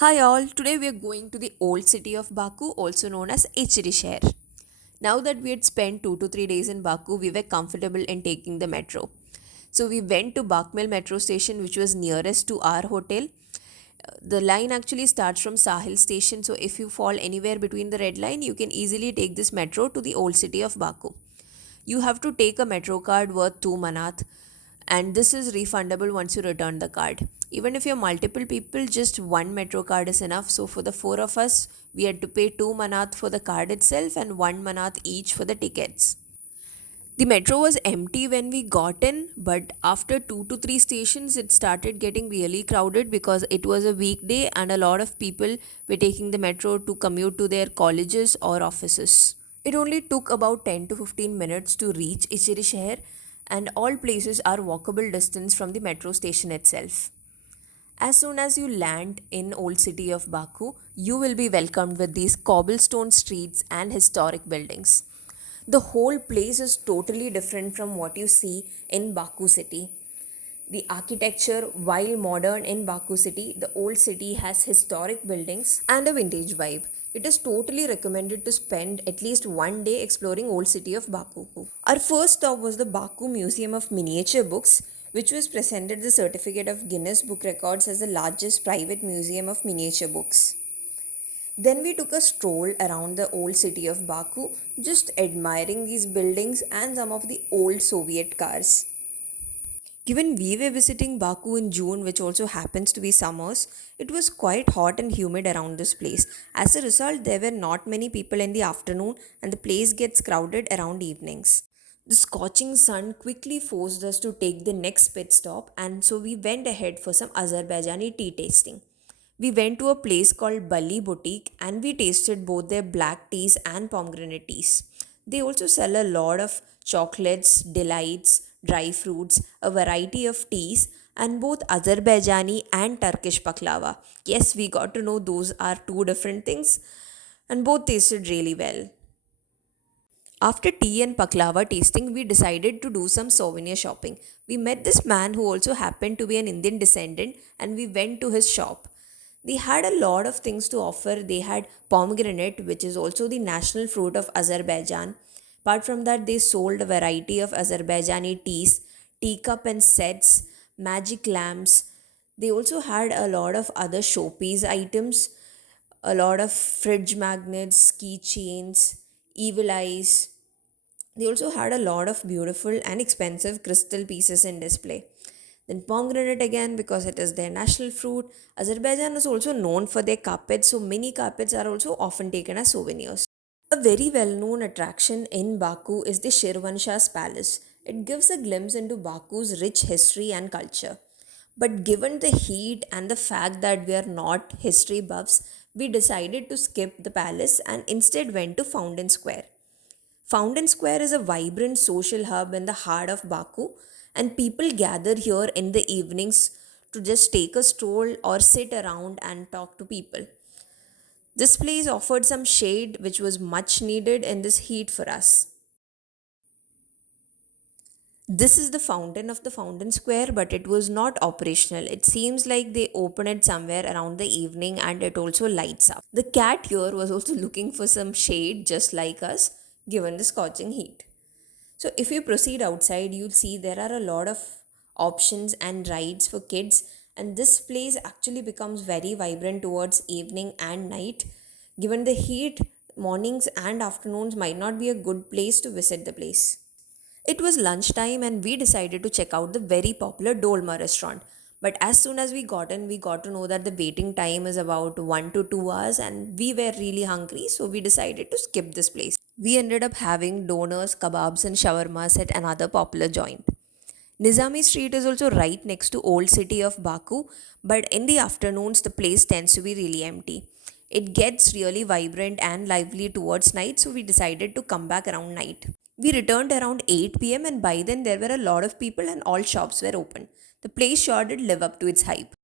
Hi all, today we are going to the old city of Baku, also known as Echirishehir. Now that we had spent 2 to 3 days in Baku, we were comfortable in taking the metro. So we went to Bakmel metro station, which was nearest to our hotel. The line actually starts from Sahil station, so if you fall anywhere between the red line, you can easily take this metro to the old city of Baku. You have to take a metro card worth 2 manath, and this is refundable once you return the card. Even if you're multiple people, just one metro card is enough. So for the four of us, we had to pay 2 manath for the card itself and 1 manath each for the tickets. The metro was empty when we got in, but after 2 to 3 stations, it started getting really crowded because it was a weekday and a lot of people were taking the metro to commute to their colleges or offices. It only took about 10 to 15 minutes to reach Ichiri Shahar, and all places are walkable distance from the metro station itself. As soon as you land in old city of Baku, you will be welcomed with these cobblestone streets and historic buildings. The whole place is totally different from what you see in Baku city. The architecture, while modern in Baku city, the old city has historic buildings and a vintage vibe. It is totally recommended to spend at least one day exploring old city of Baku. Our first stop was the Baku Museum of Miniature Books, which was presented the certificate of Guinness Book Records as the largest private museum of miniature books. Then we took a stroll around the old city of Baku, just admiring these buildings and some of the old Soviet cars. Given we were visiting Baku in June, which also happens to be summers, it was quite hot and humid around this place. As a result, there were not many people in the afternoon and the place gets crowded around evenings. The scorching sun quickly forced us to take the next pit stop, and so we went ahead for some Azerbaijani tea tasting. We went to a place called Bali Boutique and we tasted both their black teas and pomegranate teas. They also sell a lot of chocolates, delights, dry fruits, a variety of teas, and both Azerbaijani and Turkish baklava. Yes, we got to know those are two different things, and both tasted really well. After tea and baklava tasting, we decided to do some souvenir shopping. We met this man who also happened to be an Indian descendant, and we went to his shop. They had a lot of things to offer. They had pomegranate, which is also the national fruit of Azerbaijan. Apart from that, they sold a variety of Azerbaijani teas, teacup and sets, magic lamps. They also had a lot of other showpiece items, a lot of fridge magnets, keychains, evil eyes. They also had a lot of beautiful and expensive crystal pieces in display. Then pomegranate again because it is their national fruit. Azerbaijan is also known for their carpets, so many carpets are also often taken as souvenirs. A very well known attraction in Baku is the Shirvanshah's Palace. It gives a glimpse into Baku's rich history and culture. But given the heat and the fact that we are not history buffs, we decided to skip the palace and instead went to Fountain Square. Fountain Square is a vibrant social hub in the heart of Baku, and people gather here in the evenings to just take a stroll or sit around and talk to people. This place offered some shade which was much needed in this heat for us. This is the fountain of the Fountain Square, but it was not operational. It seems like they open it somewhere around the evening and it also lights up. The cat here was also looking for some shade just like us, given the scorching heat. So, if you proceed outside, you'll see there are a lot of options and rides for kids, and this place actually becomes very vibrant towards evening and night. Given the heat, mornings and afternoons might not be a good place to visit the place. It was lunchtime, and we decided to check out the very popular Dolma restaurant. But as soon as we got in, we got to know that the waiting time is about 1 to 2 hours, and we were really hungry, so we decided to skip this place. We ended up having donors, kebabs, and shawarmas at another popular joint. Nizami Street is also right next to Old City of Baku, but in the afternoons the place tends to be really empty. It gets really vibrant and lively towards night, so we decided to come back around night. We returned around 8 p.m. and by then there were a lot of people and all shops were open. The place sure did live up to its hype.